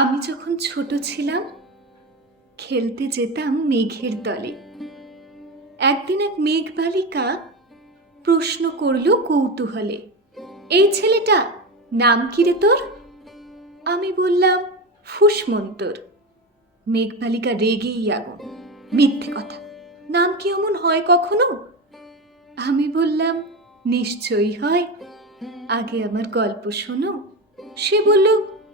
আমি যখন ছোট ছিলাম খেলতে যেতাম মেঘের দলে একদিন এক মেঘ বালিকা প্রশ্ন করল কৌতূহলে এই ছেলেটা নাম কি রে তোর আমি বললাম ফুসমন্তর মেঘবালিকা রেগেই আগুন মিথ্যে কথা নাম কি এমন হয় কখনো আমি বললাম নিশ্চয়ই হয় আগে আমার গল্প শোনো সে বলল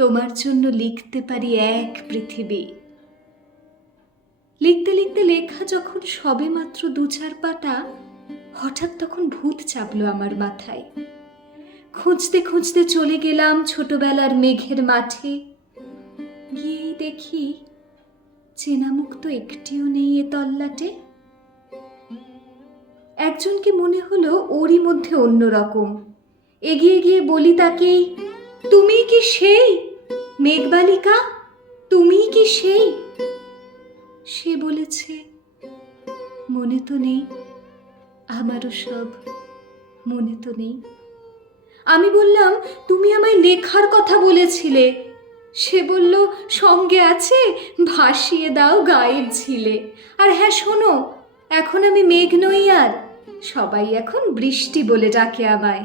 তোমার জন্য লিখতে পারি এক পৃথিবী লিখতে লিখতে লেখা যখন সবে মাত্র দু চার পাতা হঠাৎ তখন ভূত চাপলো আমার মাথায় খুঁজতে খুঁজতে চলে গেলাম ছোটবেলার মেঘের মাঠে গিয়েই দেখি চেনামুক্ত একটিও নেই এ তল্লাটে একজনকে মনে হলো ওরই মধ্যে অন্যরকম এগিয়ে গিয়ে বলি তাকেই তুমি কি সেই মেঘবালিকা তুমি কি সেই সে বলেছে মনে তো নেই আমারও সব মনে তো নেই আমি বললাম তুমি আমায় লেখার কথা বলেছিলে সে বলল সঙ্গে আছে ভাসিয়ে দাও গায়ের ঝিলে আর হ্যাঁ শোনো এখন আমি মেঘ নই আর সবাই এখন বৃষ্টি বলে ডাকে আমায়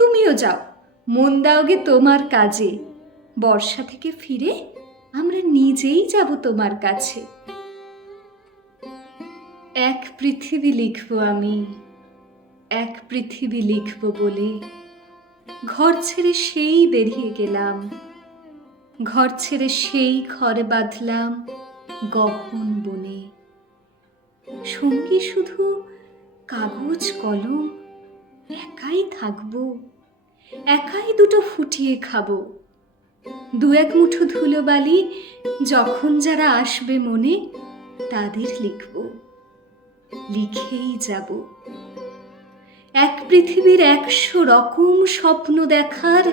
তুমিও যাও মন দাওগে তোমার কাজে বর্ষা থেকে ফিরে আমরা নিজেই যাব তোমার কাছে এক পৃথিবী লিখব আমি এক পৃথিবী লিখব বলে ঘর ছেড়ে সেই বেরিয়ে গেলাম ঘর ছেড়ে সেই ঘরে বাঁধলাম গহন বনে সঙ্গী শুধু কাগজ কলম একাই থাকবো একাই দুটো ফুটিয়ে খাবো দু এক মুঠো ধুলো বালি যখন যারা আসবে মনে তাদের লিখব লিখেই যাব এক পৃথিবীর একশো রকম স্বপ্ন দেখার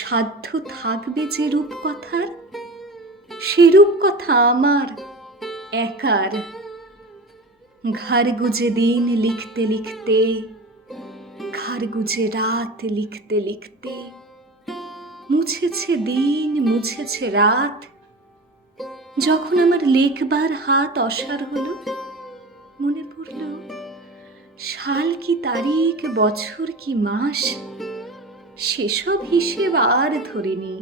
সাধ্য থাকবে যে রূপকথার সে কথা আমার একার ঘাড় গুজে দিন লিখতে লিখতে আর গুজে রাত লিখতে লিখতে মুছেছে দিন মুছেছে রাত যখন আমার লেখবার হাত অসার হল মনে পড়ল সাল কি তারিখ বছর কি মাস সেসব হিসেব আর ধরিনি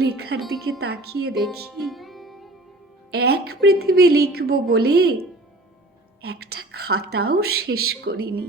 লেখার দিকে তাকিয়ে দেখি এক পৃথিবী লিখব বলে একটা খাতাও শেষ করিনি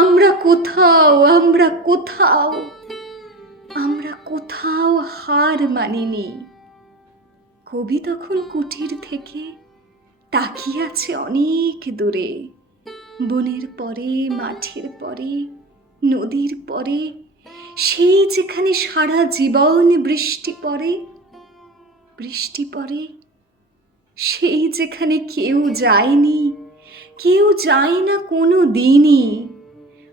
আমরা কোথাও আমরা কোথাও আমরা কোথাও হার মানিনি কবি তখন কুটির থেকে তাকিয়ে আছে অনেক দূরে বনের পরে মাঠের পরে নদীর পরে সেই যেখানে সারা জীবন বৃষ্টি পড়ে বৃষ্টি পড়ে সেই যেখানে কেউ যায়নি কেউ যায় না কোনো দিনই